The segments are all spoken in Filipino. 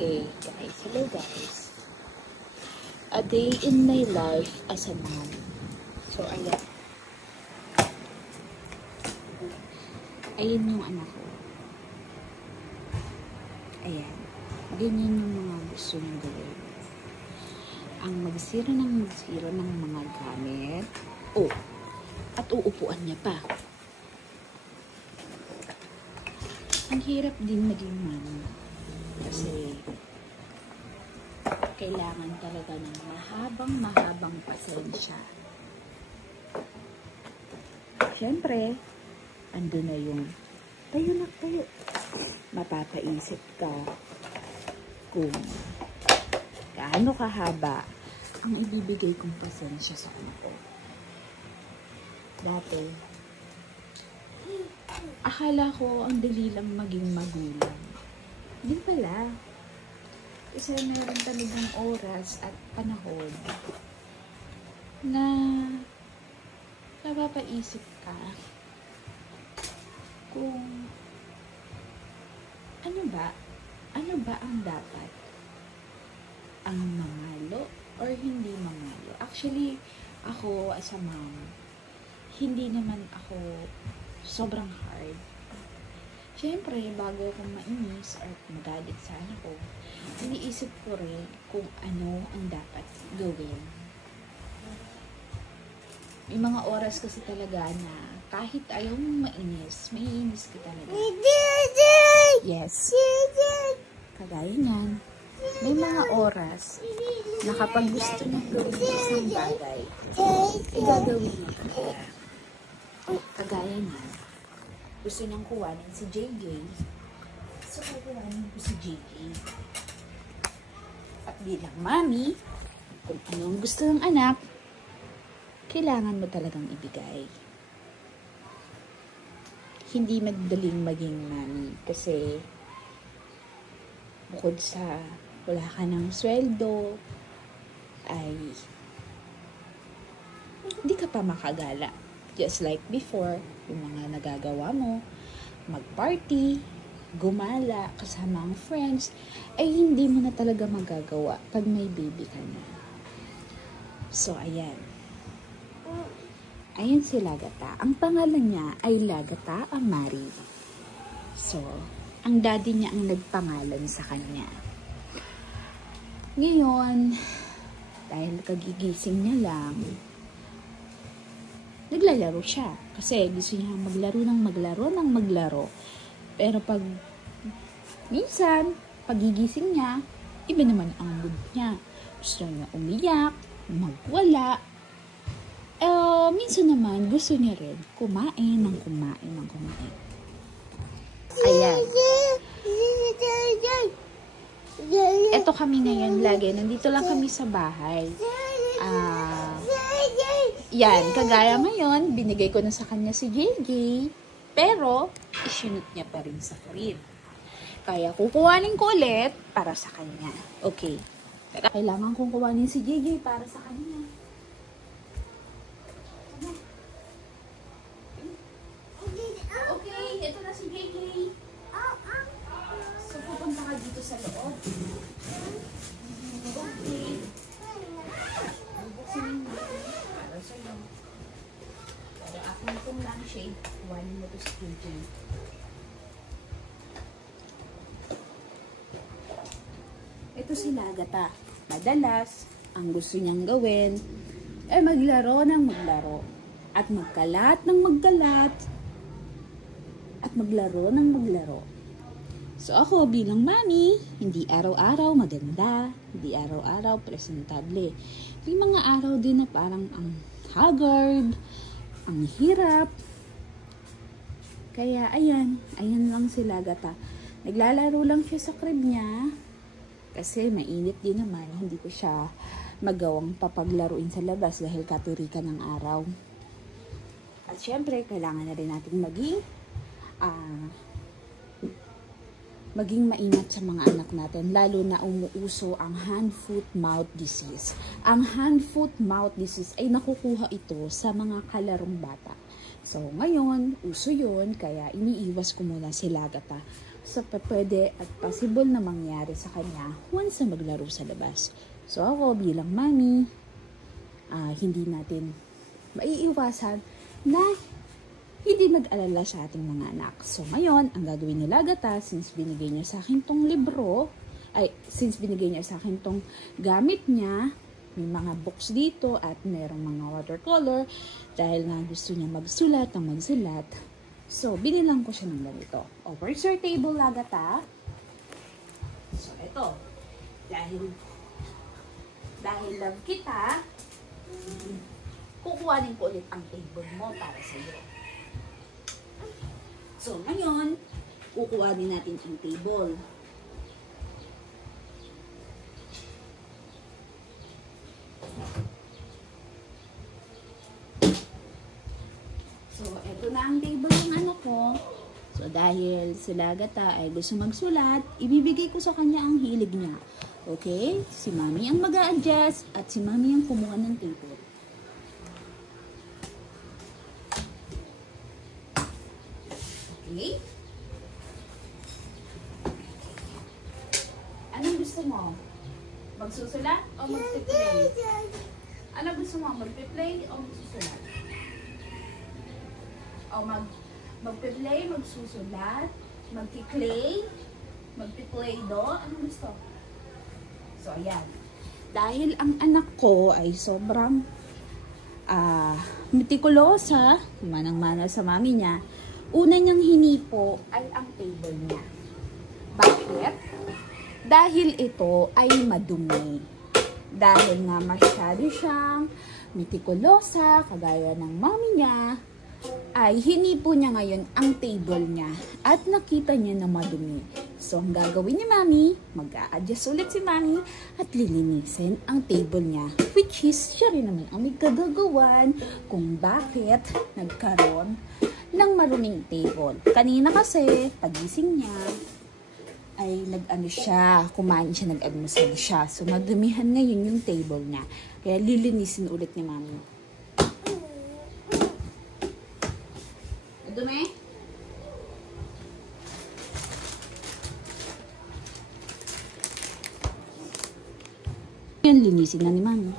Okay, guys. Hello, guys. A day in my life as a mom. So, ayan. Ayan yung anak ko. Ayan. Ganyan yung mga gusto niyang gawin. Ang magsira ng mga gamit. Oh, at uupuan niya pa. Ang hirap din maging mama. Kasi kailangan talaga ng mahabang pasensya. Siyempre, andun na yung tayo. Mapapaisip ka kung gaano kahaba ang ibibigay kong pasensya sa anak ko. Dati, akala ko ang dali lang maging magulang. Hindi pala. Kasi meron talagang oras at panahon na napapaisip ka kung ano ba ang dapat? Ang mamalo or hindi mamalo? Actually, ako as a mom, hindi naman ako sobrang hard. Siyempre, bago akong mainis at magalit sa anak ko, iniisip ko rin kung ano ang dapat gawin. May mga oras kasi talaga na kahit ayaw mong mainis, maiinis ka talaga. Yes. Kagaya niyan. May mga oras na kapag gusto niyang gawin isang bagay, gagawin niya talaga. Kagaya niyan. Gusto niyang kuwanin si JJ. So, kuwanin ko si JJ. At bilang mami, kung anong gusto ng anak, kailangan mo talagang ibigay. Hindi madaling maging mami kasi bukod sa wala ka ng sweldo, ay hindi ka pa makagala. Just like before, yung mga nagagawa mo, mag-party, gumala, kasama ang friends, ay hindi mo na talaga magagawa pag may baby ka na. So, ayan. Ayan si Lagata. Ang pangalan niya ay Lagata Amari. So, ang daddy niya ang nagpangalan sa kanya. Ngayon, dahil kagigising niya lang, naglalaro siya. Kasi gusto niya maglaro. Pero pag minsan, pagigising niya, iba naman ang mood niya. Gusto niya umiyak, magwala. Minsan naman, gusto niya rin kumain. Ayan. Eto kami ngayon lagi. Nandito lang kami sa bahay. Yan, kagaya ngayon, binigay ko na sa kanya si JJ, pero isinut niya pa rin sa fridge. Kaya kukuhanin ko ulit para sa kanya. Okay. Kailangan kong kuhanin si JJ para sa kanya. Okay, ito na si JJ. So, pupunta ka dito sa loob. Okay. Para akong itong lampshade, kuhanin mo ito sa JJ. Ito si Lagata. Madalas, ang gusto niyang gawin ay maglaro ng maglaro. At magkalat ng magkalat. At maglaro ng maglaro. So ako bilang mami, hindi araw-araw maganda. Hindi araw-araw presentable. May mga araw din na parang ang haggard, ang hirap. Kaya ayan lang si Lagata. Naglalaro lang siya sa crib niya. Kasi mainit din naman, hindi ko siya magawang papaglaruin sa labas dahil katurikan ng araw. At syempre, kailangan na rin natin maging maingat sa mga anak natin, lalo na umuuso ang hand-foot-mouth disease. Ang hand-foot-mouth disease ay nakukuha ito sa mga kalarong bata. So, ngayon, uso yun, kaya iniiwas ko muna si Lagata sa pwede at possible na mangyari sa kanya once na maglaro sa labas. So ako bilang mami, hindi natin maiiwasan na hindi mag-alala sa ating mga anak. So ngayon, ang gagawin ni Lagata, since binigay niya sa akin tong libro, since binigay niya sa akin tong gamit niya, may mga books dito at mayroong mga watercolor dahil nga gusto niya magsulat ng magsulat. So, binilang ko siya ng ganito. O, where's your table, Lagata? So, ito. Dahil love kita, kukuhanin ko ulit ang table mo para sa iyo. So, ngayon, kukuhanin natin ang table. So, eto na ang table ng ano ko. So, dahil si Lagata ay gusto magsulat, ibibigay ko sa kanya ang hilig niya. Okay? Si Mami ang mag-a-adjust at si Mami ang kumuha ng table. Okay? Anong gusto mo? Magsusulat o magpe-play? Ano gusto mo? Magpe-play o magsusulat? O magpe-play, magsusulat, magki-clay, magpi-play-do, anong gusto? So, ayan. Dahil ang anak ko ay sobrang metikulosa, manang-mana sa mami niya, una niyang hinipo ay ang table niya. Bakit? Dahil ito ay madumi. Dahil nga masyado siyang metikulosa, kagaya ng mami niya, ay hinipo niya ngayon ang table niya at nakita niya na madumi. So, ang gagawin ni Mami, mag-a-adjust ulit si Mami at lilinisin ang table niya. Which is, siya rin naman ang may kagagawan kung bakit nagkaroon ng maruming table. Kanina kasi, pagising niya, ay kumain siya, nag-almusal siya. So, madumihan ngayon yung table niya. Kaya lilinisin ulit ni Mami. Dumi? Yan, linisin na ni Mami.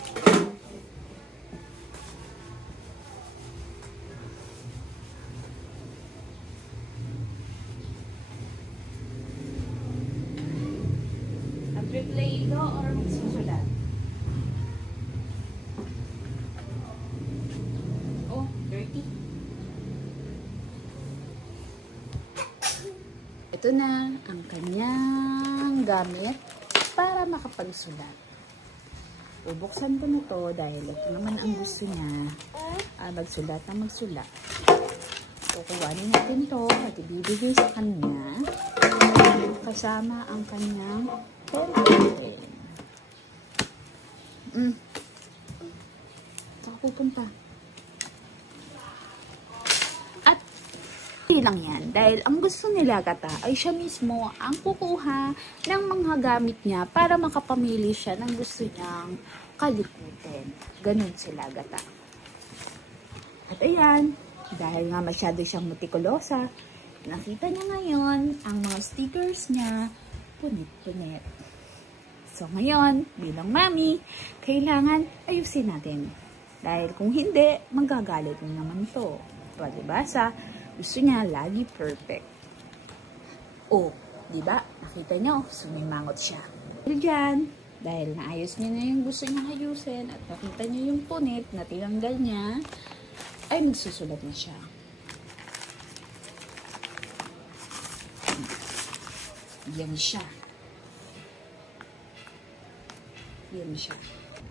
Mag-replay ito or magsusulat? Oh, dirty. Ito na ang kanyang gamit para makapagsulat. Bubuksan ko na to dahil ito naman ang gusto niya. Magsulat na magsulat. Kukuhanin natin to at ibibigay sa kanya kasama ang kanyang pen. Saka pupunta. Lang yan. Dahil ang gusto ni Lagata ay siya mismo ang kukuha ng mga gamit niya para makapamili siya ng gusto niyang kalikutin. Ganun si Lagata. At ayan, dahil nga masyado siyang metikulosa, nakita niya ngayon ang mga stickers niya punit-punit. So ngayon, bilang mami, kailangan ayusin natin. Dahil kung hindi, magagalit niya naman to. Diba? Gusto niya lagi perfect. Oh, diba? Nakita niyo, sumimangot siya. Dahil naayos niya na yung gusto niya ayusin at nakita niyo yung punit na tinanggal niya, ay magsusulat na siya. Yan siya. Yan siya.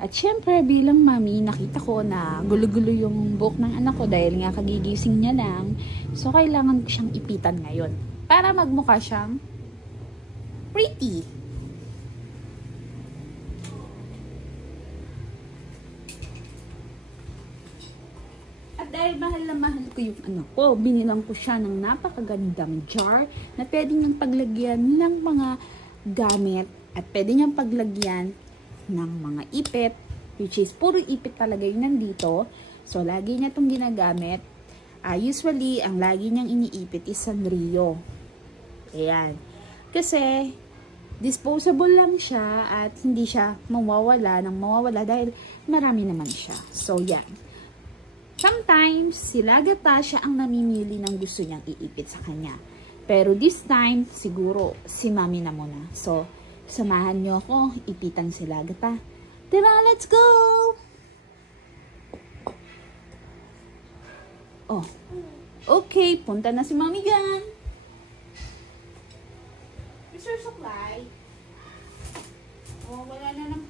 At syempre, bilang mami, nakita ko na gulo-gulo yung buhok ng anak ko dahil nga kagigising niya lang. So, kailangan ko siyang ipitan ngayon para magmukha siyang pretty. At dahil mahal na mahal ko yung anak ko, binilang ko siya ng napakagandang jar na pwede niyang paglagyan ng mga gamit at pwede niyang paglagyan ng mga ipit, which is puro ipit talaga yung nandito. So, lagi niya itong ginagamit. Usually, ang lagi niyang iniipit is Sanrio. Ayan. Kasi, disposable lang siya at hindi siya mawawala dahil marami naman siya. So, yan. Sometimes, si Lagata siya ang namimili ng gusto niyang iipit sa kanya. Pero this time, siguro, si Mami na muna. So, samahan niyo ako, ipitan si Lagata. Tara, let's go! Oh, okay, punta na si Mami dyan. Mr. Supply. Oh, wala na naman.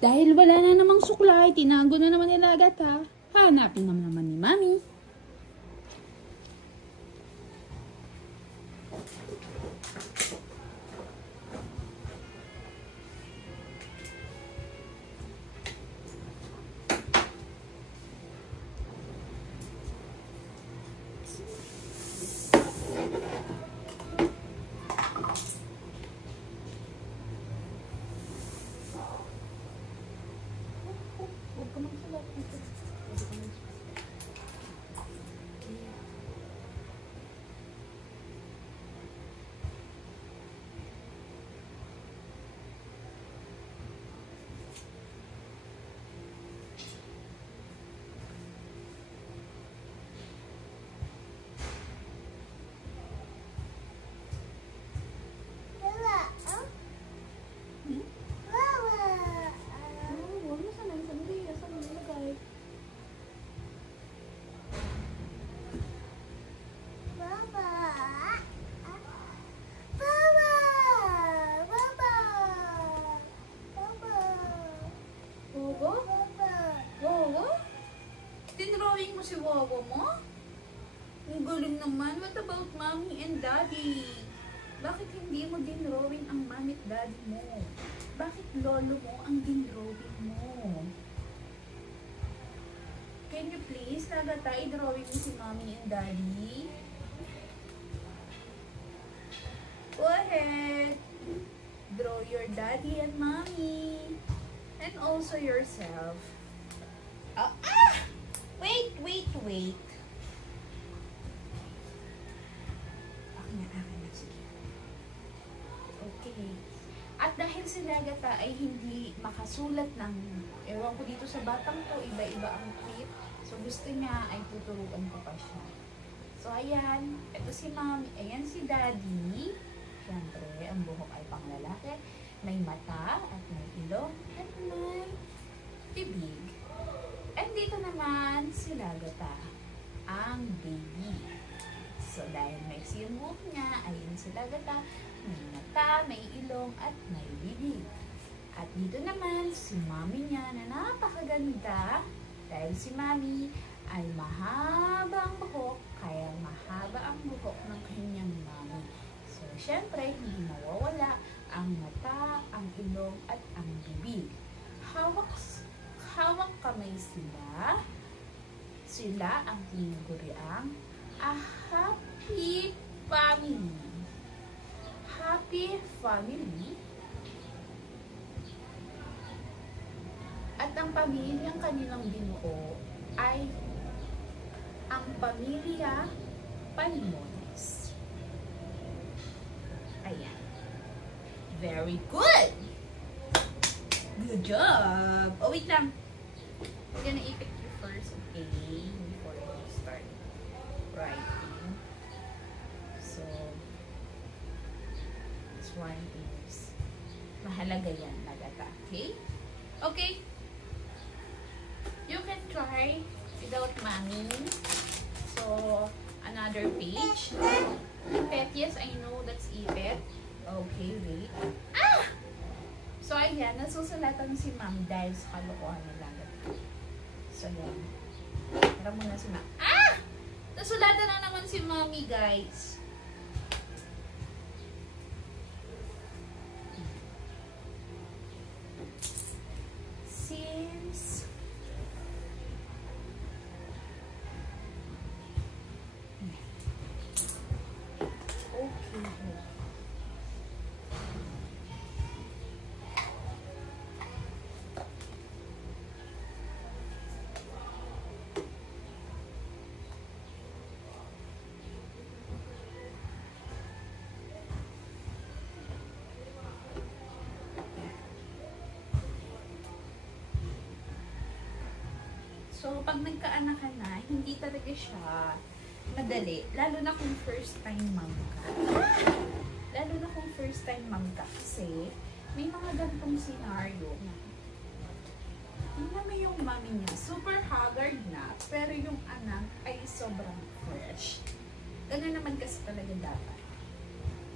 Dahil wala na namang suklay, tinago na naman ni Lagata. Hanapin naman ni Mami. Tinrawing mo si Wawa mo? Ang galing naman. What about Mommy and Daddy? Bakit hindi mo dinrawing ang Mommy at Daddy mo? Bakit lolo mo ang dinrawing mo? Can you please, Lagata, i-drawing mo si Mommy and Daddy? Go ahead. Draw your Daddy and Mommy. And also yourself. Wait. Akin na, sige. Okay. At dahil si Lagata ay hindi makasulat ng, ewan ko dito sa batang to, iba-iba ang clip. So, gusto niya ay tuturuan ko pa siya. So, ayan. Ito si Mommy. Ayan si Daddy. Siyempre, ang buhok ay panglalaki. May mata at may ilong at may bibig. And dito naman si Lagata, ang baby. So, dahil may yung buhok niya, ayun si Lagata, may mata, may ilong, at may bibig. At dito naman, si Mommy niya na napakaganda, dahil si Mommy ay mahaba ang buhok, kaya mahaba ang buhok ng kanyang Mommy. So, syempre, hindi mawawala ang mata, ang ilong, at ang bibig. Hawak kamay sila. Sila ang tinuguriang a happy family. Happy family. At ang pamilyang kanilang binuo ay ang pamilya Palimones. Ayan. Very good! Good job! Oh, wait lang. I'm gonna epic you first, okay? Before you start writing. So, this one is mahalaga yan, Lagata. Okay? Okay. You can try without Mommy. So, another page. Ipet. Yes, I know that's ipet. Okay, wait. So, ayan. Nasusulatan si Ma'am dahil sa kalokohan ng Lagata. So, ayan. Tara muna si Ma'am. Nasulatan na naman si Mommy, guys. Since So, pag nagkaanak ka na, hindi talaga siya madali. Lalo na kung first time mom ka. Lalo na kung first time mom ka. Kasi, may mga ganitong scenario na tingnan mo yung mommy niya, super haggard na, pero yung anak ay sobrang fresh. Ganun naman kasi talaga dapat.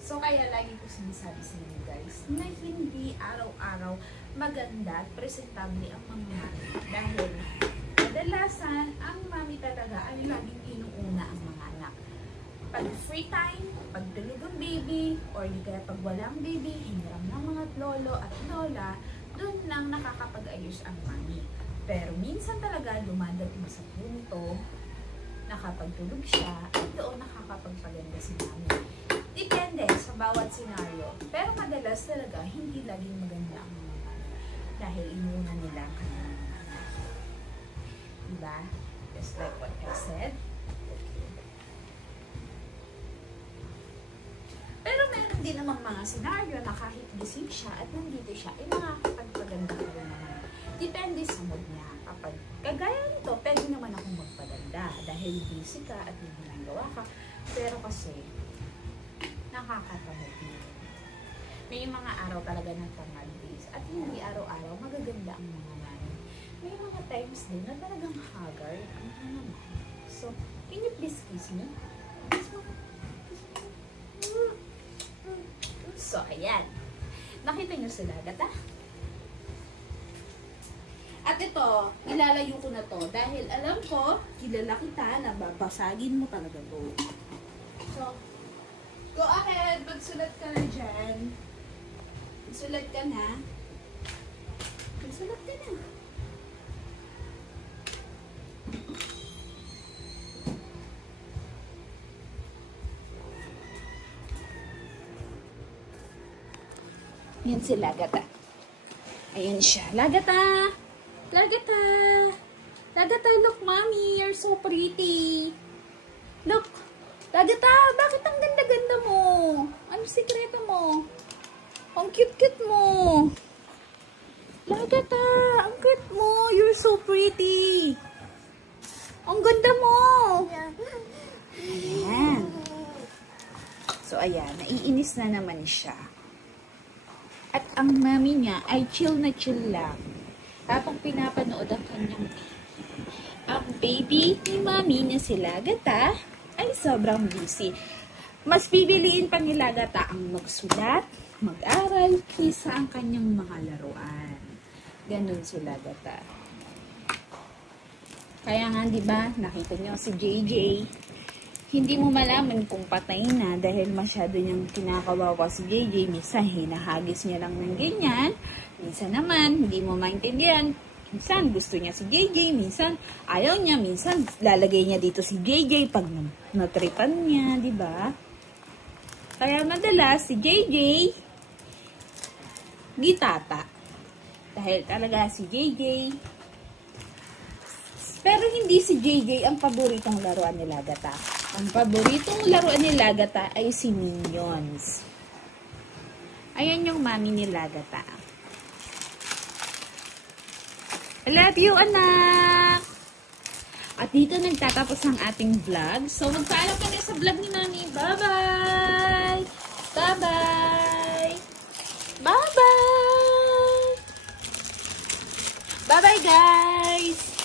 So, kaya lagi ko sinasabi sa inyo guys, na hindi araw-araw maganda at presentable ang mga mami. Dahil, kadalasan, ang mami talaga ay laging inuuna ang mga anak. Pag free time, pag tulog ang baby, or di kaya pag walang baby, hiniram ng mga lolo at lola, doon lang nakakapag-ayos ang mami. Pero minsan talaga dumadating sa punto na kapag tulog siya, at doon nakakapagpaganda si mami. Depende sa bawat senaryo. Pero madalas talaga, hindi laging maganda ang mga mami. Dahil inuuna nila ang kanilang mga anak. Diba? Just like what I said. Pero meron din namang mga senaryo na kahit gising siya at nandito siya, ay makakapagpaganda ko rin naman. Depende sa mood niya. Kapag kagaya nito, pwede naman akong magpaganda dahil busy ka at may ginagawa ka. Pero kasi, nakakatamad din. May mga araw talaga ng tamad days at hindi araw-araw magaganda ang mga mami. May mga times din na talagang haggard ang mga mami. So, can you please kiss me? Kiss mo. So, ayan. Nakita niyo sila, gata? At ito, ilalayo ko na to dahil alam ko, kilala kita na babasagin mo talaga to. So, go ahead, magsulat ka na dyan. Magsulat ka na. Magsulat ka na. Yan si Lagata. Ayan siya. Lagata! Lagata! Lagata, look, mommy, you're so pretty. Look! Lagata, bakit ang ganda-ganda mo? Anong sikreto mo? Ang cute-cute mo. Lagata, ang cute mo. You're so pretty. Ang ganda mo. Ayan. So, ayan. Naiinis na naman siya. At ang mami niya ay chill na chill lang. Habang pinapanood ang kanyang baby. Ang baby ni mami na si Lagata ay sobrang busy. Mas pipiliin pa ni Lagata ang magsulat, mag-aral, kaysa ang kanyang mga laruan. Ganun si Lagata. Kaya nga, di ba, nakita niyo si JJ, hindi mo malaman kung patay na dahil masyado niyang kinakawawa si JJ. Minsan, hinahagis niya lang ng ganyan. Minsan naman, hindi mo maintindihan. Minsan, gusto niya si JJ. Minsan, ayaw niya. Minsan, lalagay niya dito si JJ pag natripan niya, di ba? Kaya madalas, si JJ, gitata. Dahil talaga si JJ. Pero hindi si JJ ang paboritong laruan ni Lagata. Ang paboritong laruan ni Lagata ay si Minions. Ayan yung mami ni Lagata. I love you, anak! At dito nagtatapos ang ating vlog. So, magpaalam kami sa vlog ni Mami. Bye-bye! Bye-bye! Bye-bye! Bye-bye, guys!